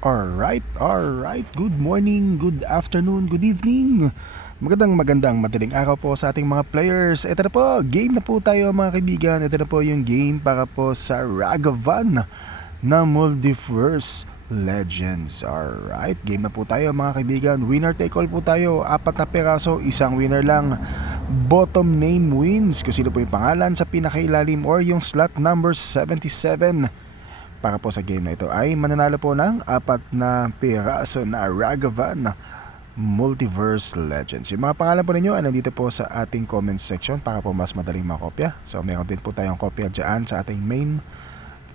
Alright. Good morning, good afternoon, good evening. Magandang madaling araw po sa ating mga players. Ito na po, game na po tayo mga kaibigan. Ito na po yung game para po sa Ragavan na Multiverse Legends. Alright, game na po tayo mga kaibigan. Winner take all po tayo. 4 na peraso, isang winner lang. Bottom name wins. Kung sino po yung pangalan sa pinakailalim or yung slot number 77 para po sa game na ito ay mananalo po ng 4 na piraso na Ragavan Multiverse Legends. Yung mga pangalan po ninyo ay nandito po sa ating comment section para po mas madaling makopya. So meron din po tayong kopya dyan sa ating main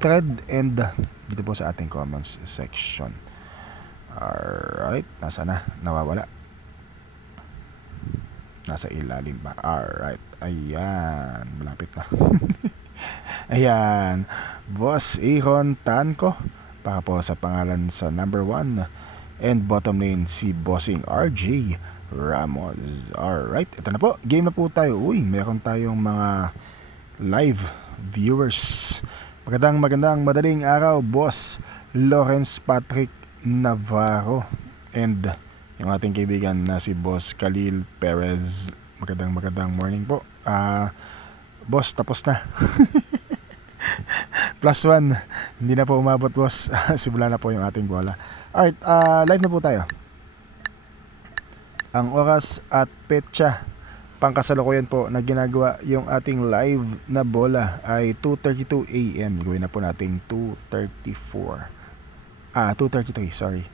thread and dito po sa ating comments section. Alright, nasa na? Nawawala. Nasa ilalim ba? Alright, ayan, malapit na. Ayan, Boss Aaron Tanco para po sa pangalan sa number 1 and bottom lane si Bossing RJ Ramos. Alright, ito na po, game na po tayo. Uy, meron tayong mga live viewers. Magandang madaling araw, Boss Lawrence Patrick Navarro and yung ating kaibigan na si Boss Khalil Perez. Magandang morning po. Boss, tapos na. +1, hindi na po umabot, boss. Simula na po yung ating bola. Alright, live na po tayo. Ang oras at petsa pangkasalukuyan po na ginagawa yung ating live na bola ay 2:32 AM. Gawin na po nating 2:33, sorry.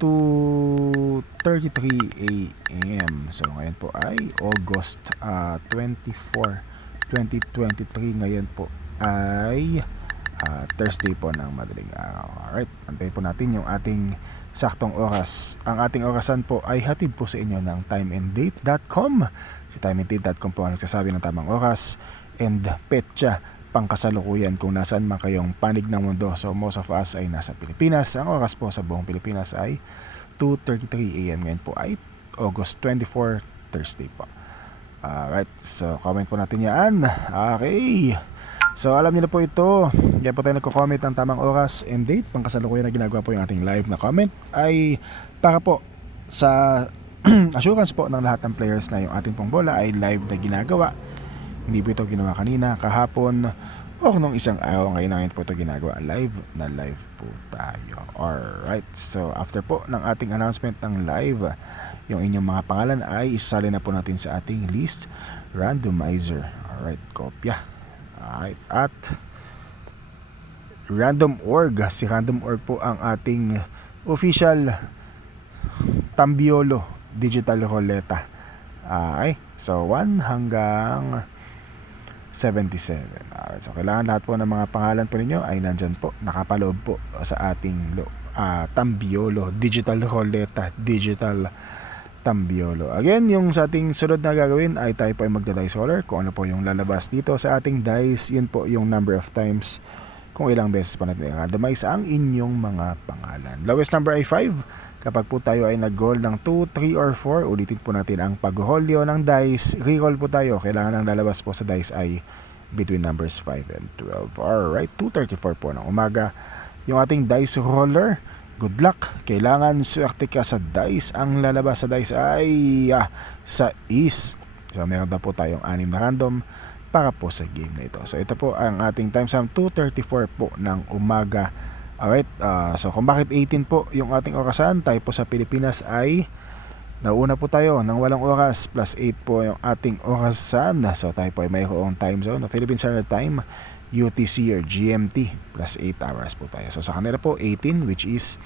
2:33 AM. So ngayon po ay August 24, 2023. Ngayon po ay Thursday po ng madaling araw. Alright, antayin po natin yung ating saktong oras. Ang ating orasan po ay hatid po sa inyo ng timeanddate.com. Si timeanddate.com po ang nagsasabi ng tamang oras and petsa pangkasalukuyan kung nasaan man kayong panig ng mundo. So most of us ay nasa Pilipinas. Ang oras po sa buong Pilipinas ay 2:33 AM. Ngayon po ay August 24, Thursday po. Alright, so comment po natin yan. Okay, so alam niyo na po ito. Yan po tayo nagko-comment ng tamang oras and date. Pangkasalukuyan na ginagawa po yung ating live na comment ay para po sa assurance po ng lahat ng players na yung ating pong bola ay live na ginagawa. Hindi po ito ginawa kanina, kahapon o nung isang araw. Ngayon po ito ginagawa live po tayo. Alright, so after po ng ating announcement ng live, yung inyong mga pangalan ay isali na po natin sa ating list randomizer. Alright, kopya. Alright, at Random Org. Si Random Org po ang ating official Tambiolo Digital Roleta. Okay, so 1 hanggang 77. Alright, so kailangan lahat po ng mga pangalan po ninyo ay nandyan po, nakapaloob po sa ating Tambiolo Digital Roleta, Digital Tambiolo. Again, yung sa ating sunod na gagawin ay tayo po ay magda-dice roller. Kung ano po yung lalabas dito sa ating dice, yun po yung number of times kung ilang beses pa natin i-randomize ang inyong mga pangalan. Lowest number ay 5. Kapag po tayo ay nag-roll ng 2, 3, or 4, ulitin po natin ang pag-rolyo ng dice. Reroll po tayo. Kailangan ang lalabas po sa dice ay between numbers 5 and 12. Alright, 2:34 po ng umaga. Yung ating dice roller, good luck. Kailangan swerte ka sa dice. Ang lalabas sa dice ay sa is. So meron na po tayong 6 na random para po sa game na ito. So ito po ang ating timestamp, 2:34 po ng umaga. Alright, so kung bakit 18 po yung ating orasan, tayo po sa Pilipinas ay nauna po tayo ng 8 oras plus 8 po yung ating orasan. So tayo po ay mayroong time zone na Philippine Standard Time, UTC or GMT plus 8 hours po tayo. So sa kanila po 18, which is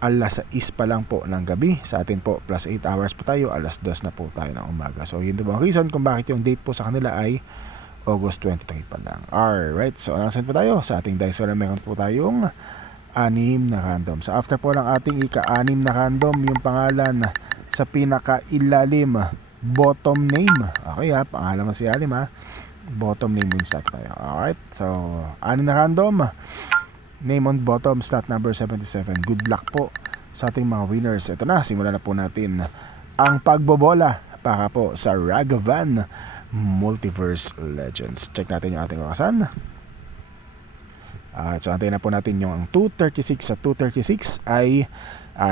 alas 6 pa lang po ng gabi. Sa atin po plus 8 hours po tayo, alas 2 na po tayo ng umaga. So yun diba ang reason kung bakit yung date po sa kanila ay August 23 pa lang. Alright, so nasan po tayo? Sa ating dice roller meron po tayong 6 na random. So after po ng ating ika-6 na random, yung pangalan sa pinaka-ilalim, bottom name. Okay pangalan mo si Alim bottom name wins tayo. Alright, so 6 na random, name on bottom, slot number 77. Good luck po sa ating mga winners. Ito na, simulan na po natin ang pagbobola para po sa Ragavan Multiverse Legends. Check natin yung ating orasan. So antayin na po natin yung 236. Sa 236 ay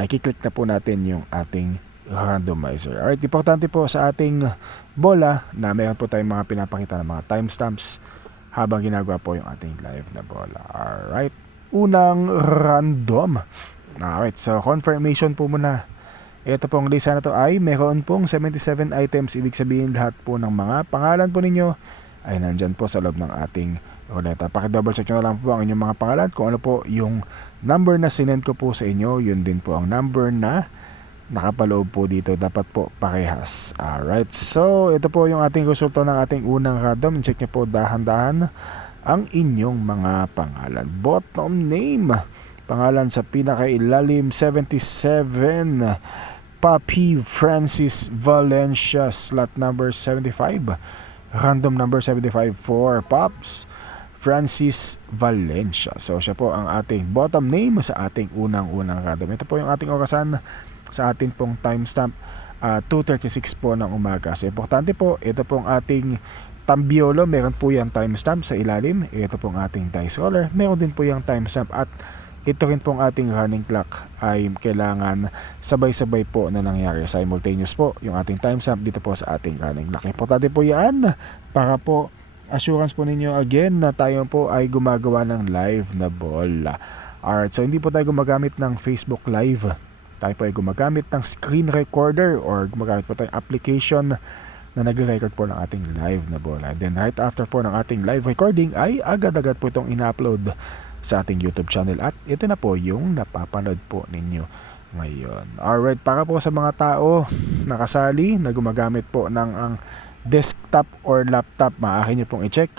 i-click na po natin yung ating randomizer. Alright, importante po sa ating bola na mayroon po tayong mga pinapakita ng mga timestamps habang ginagawa po yung ating live na bola. Alright, unang random. Alright, so confirmation po muna. Ito pong lista na to ay meron pong 77 items. Ibig sabihin lahat po ng mga pangalan po ninyo ay nandyan po sa loob ng ating ruleta. Paki-double check nyo na lang po ang inyong mga pangalan. Kung ano po yung number na sinend ko po sa inyo, yun din po ang number na nakapaloob po dito. Dapat po parehas. Alright, so ito po yung ating resulta ng ating unang random. Check nyo po dahan-dahan ang inyong mga pangalan. Bottom name, pangalan sa pinakailalim 77, Papi Francis Valencia, slot number 75. Random number 75 for Pops Francis Valencia. So siya po ang ating bottom name sa ating unang-unang random. Ito po yung ating orasan sa ating pong timestamp, 2:36 po ng umaga. So importante po, ito pong ating tambiolo, meron po yung timestamp sa ilalim. Ito pong ating dice roller, meron din po yung timestamp. At ito rin pong ating running clock ay kailangan sabay-sabay po na nangyari. Simultaneous po yung ating timestamp dito po sa ating running clock. Importante po yan para po assurance po ninyo again na tayo po ay gumagawa ng live na bola. Alright, so hindi po tayo gumagamit ng Facebook Live. Tayo po ay gumagamit ng screen recorder or gumagamit po tayong application na nagre-record po ng ating live na bola. And then right after po ng ating live recording ay agad-agad po itong ina-upload sa ating YouTube channel. At ito na po yung napapanood po ninyo ngayon. Alright, para po sa mga tao nakasali na gumagamit po ng ang desktop or laptop, maaari nyo pong i-check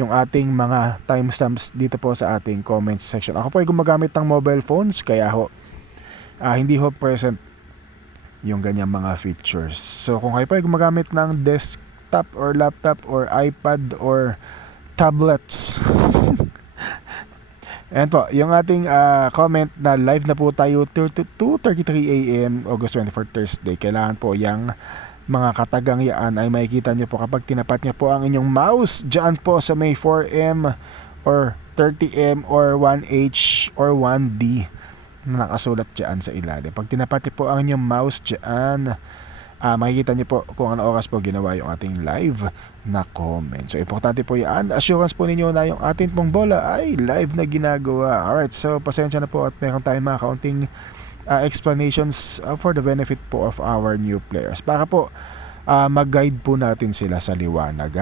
yung ating mga timestamps dito po sa ating comments section. Ako po ay gumagamit ng mobile phones, kaya hindi ho present yung ganyang mga features. So kung kayo po ay gumagamit ng desktop or laptop or iPad or tablets ayan po, yung ating comment na live na po tayo 2:33 AM August 24 Thursday. Kailangan po yung mga katagang yan ay makikita nyo po kapag tinapat nyo po ang inyong mouse dyan po sa may 4M or 30M or 1H or 1D na nakasulat dyan sa ilalim. Pag tinapat nyo po ang inyong mouse dyan, makikita nyo po kung ano oras po ginawa yung ating live na comment. So importante po yan. Assurance po ninyo na yung ating pong bola ay live na ginagawa. Alright, so pasensya na po at meron tayong mga kaunting explanations for the benefit po of our new players. Para po mag-guide po natin sila sa liwanag.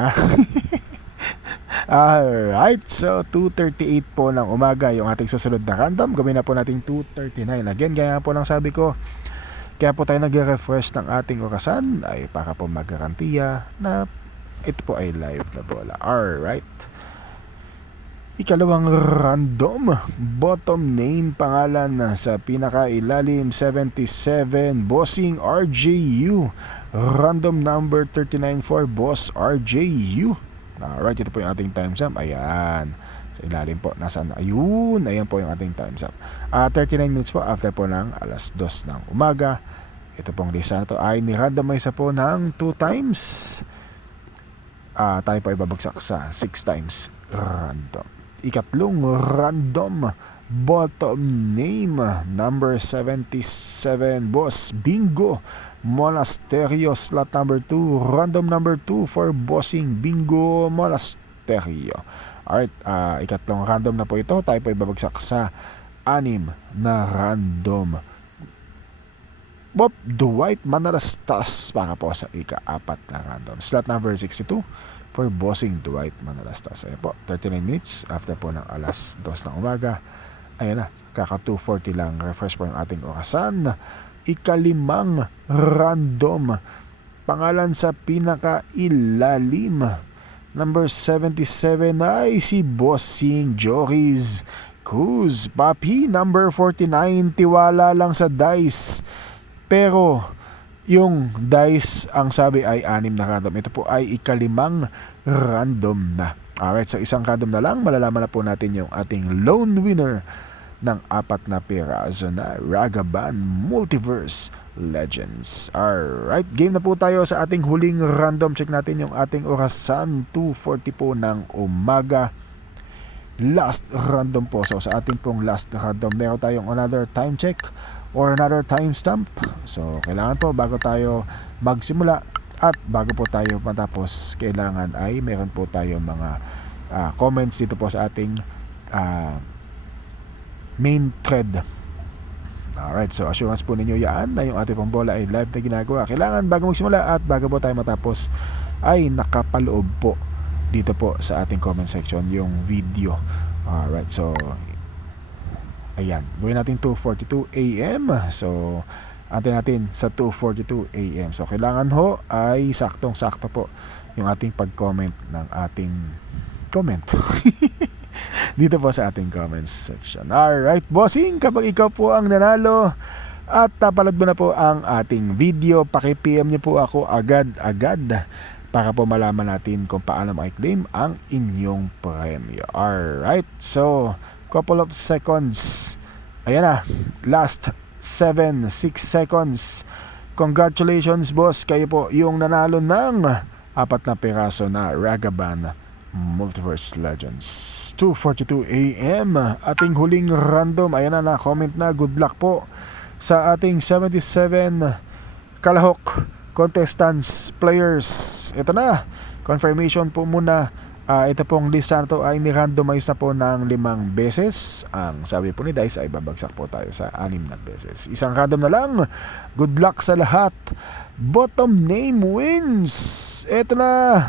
Alright, so 2:38 po ng umaga yung ating susunod na random. Gawin na po natin 2:39. Again, gaya po lang sabi ko, kaya po tayo nag-refresh ng ating orasan ay para po mag-garantiya na ito po ay live na bola. Alright, ikalawang random, bottom name, pangalan sa pinakailalim 77, Bossing RJU. Random number 39 for Boss RJU. Alright, ito po yung ating timestamp. Ayan, sa ilalim po, nasaan? Ayun, ayan po yung ating timestamp. 39 minutes po after po ng alas 2 ng umaga. Ito pong lista na to ay ni-randomize po ng 2 times. Tayo po ay babagsak sa 6 times random. Ikatlong random, bottom name, number 77, Boss Bingo Monasterio, slot number 2, random number 2 for Bossing Bingo Monasterio. Alright, ikatlong random na po ito. Tayo po ay babagsak sa 6 na random. Bob Dwight Manalastas para po sa ika-4 na random. Slot number 62 for Bossing Dwight Manalastas. Ayan po, 39 minutes after po ng alas 2 ng umaga. Ayan na, kaka 2:40 lang. Refresh po yung ating orasan. Ikalimang random, pangalan sa pinakailalim number 77 ay si Bossing Joris Cruz. Papi, number 49, tiwala lang sa dice. Pero yung dice, ang sabi ay 6 na random. Ito po ay ikalimang random na. Alright, so isang random na lang, malalaman na po natin yung ating lone winner ng 4 na piraso na Ragavan Multiverse Legends. Alright, game na po tayo sa ating huling random. Check natin yung ating orasan, 2:40 po ng umaga. last random po. So sa ating pong last random, meron tayong another time check or another timestamp. So kailangan po bago tayo magsimula at bago po tayo matapos, kailangan ay meron po tayo mga comments dito po sa ating main thread. Alright, so assurance po ninyo yan na yung ating pong bola ay live na ginagawa. Kailangan bago magsimula at bago po tayo matapos ay nakapaloob po dito po sa ating comment section yung video. Alright, so ayan, gawin natin 2:42 AM. So antin natin sa 2:42 AM. So kailangan ho ay saktong-sakto po yung ating pag-comment ng ating comment dito po sa ating comments section. Alright, bossing, kapag ikaw po ang nanalo at napalad mo na po ang ating video, paki-PM niyo po ako agad-agad para po malaman natin kung paano ma-claim ang inyong premyo. Alright, so couple of seconds. Ayan na, last 6 seconds. Congratulations boss, kayo po yung nanalo ng 4 na piraso na Ragavan Multiverse Legends. 2:42 AM, ating huling random. Ayan na, comment na, good luck po sa ating 77 Kalahok contestants, players. Ito na, confirmation po muna. Ito pong lista na to ay ni-randomize na po ng 5 beses. Ang sabi po ni Dice ay babagsak po tayo sa 6 na beses. Isang random na lang. Good luck sa lahat. Bottom name wins. Ito na.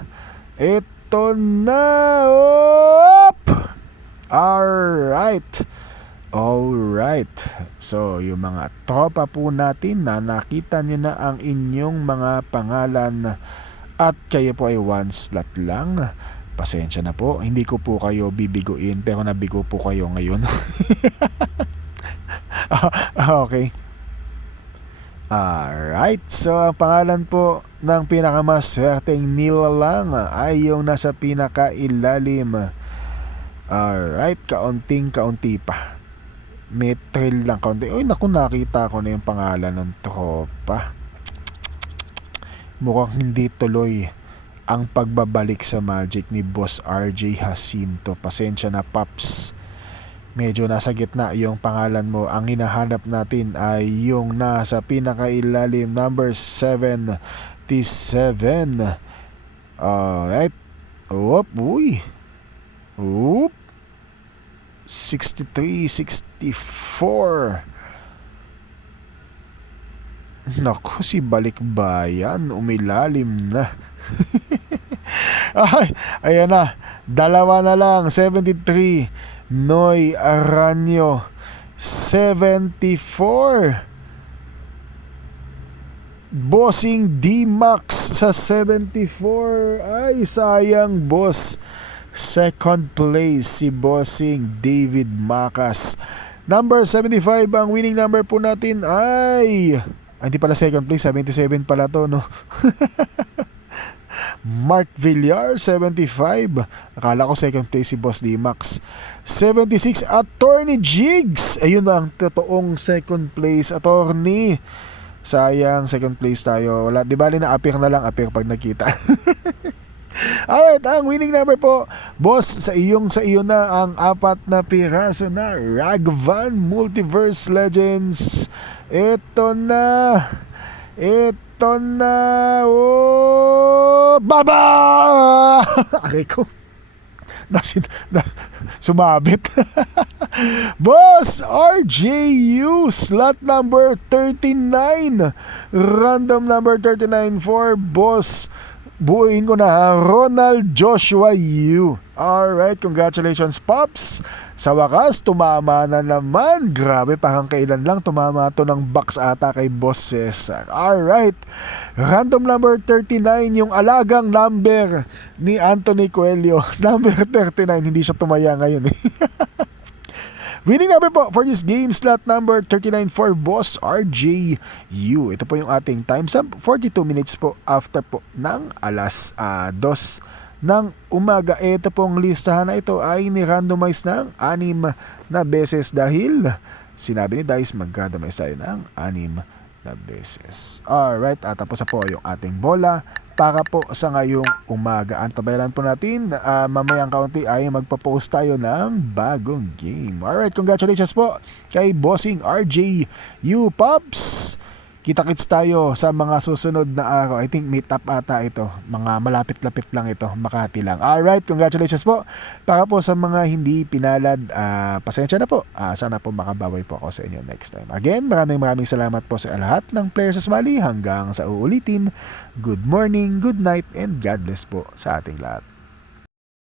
Ito na. Op! Alright. Alright. So, yung mga tropa po natin na nakita nyo na ang inyong mga pangalan at kayo po ay 1 slot lang. Pasensya na po. Hindi ko po kayo bibiguin pero nabigo po kayo ngayon. Okay. Alright. So, ang pangalan po ng pinakamaswerteng nilalang ay yung nasa pinakailalim. Alright. Kaunting-kaunti pa. Metril lang kaunti. Uy, naku, nakita ko na yung pangalan ng tropa. Mukhang hindi tuloy ang pagbabalik sa Magic ni Boss RJ Jacinto. Pasensya na, Paps. Medyo nasa gitna yung pangalan mo. Ang hinahanap natin ay yung nasa pinakailalim, number 77. Alright. Oop, uy. Oop. 63-64. Naku, si Balikbayan umilalim na. Ay, ayan na, 2 na lang. 73 Noy Aranyo, 74 Bossing D-Max sa 74. Ay, sayang boss. Second place si Bossing David Macas. Number 75 ang winning number po natin ay hindi pala second place, 77 pala to, no? Mark Villar, 75. Akala ko second place si Boss D-Max. 76 Attorney Jigs. Ayun ang totoong second place, Attorney. Sayang, second place tayo. Wala, di bali na appear na lang, appear pag nakita. Alright, ang winning number po, boss, sa iyo na ang 4 na piraso na Ragavan Multiverse Legends. Ito na. Oh, baba! Aray ko. Sumabit. Boss RJU, slot number 39. Random number 39 for Boss. Buuin ko na, Ronald Joshua Yu. Alright, congratulations Pops. Sa wakas, tumama na naman. Grabe, parang kailan lang tumama to ng box ata kay Boss Cesar. Alright, random number 39, yung alagang number ni Anthony Coelho. Number 39, hindi siya tumaya ngayon eh. Winning number po for this game, slot number 39 for Boss RJU. Ito po yung ating time stamp, 42 minutes po after po ng alas 2 ng umaga. Ito pong listahan na ito ay ni-randomize ng 6 na beses dahil sinabi ni Dice mag-randomize tayo ng 6 na beses. Alright, tapos na po yung ating bola para po sa ngayong umaga. Antabayanan po natin, mamayang kaunti ay magpo-post tayo ng bagong game. Alright, congratulations po kay Bossing RJ U Pops. Kita-kits tayo sa mga susunod na araw. I think meet up ata ito. Mga malapit-lapit lang ito. Makati lang. Alright, congratulations po. Para po sa mga hindi pinalad, pasensya na po. Sana po makabawi po ako sa inyo next time. Again, maraming salamat po sa lahat ng players sa Smiley. Hanggang sa uulitin. Good morning, good night, and God bless po sa ating lahat.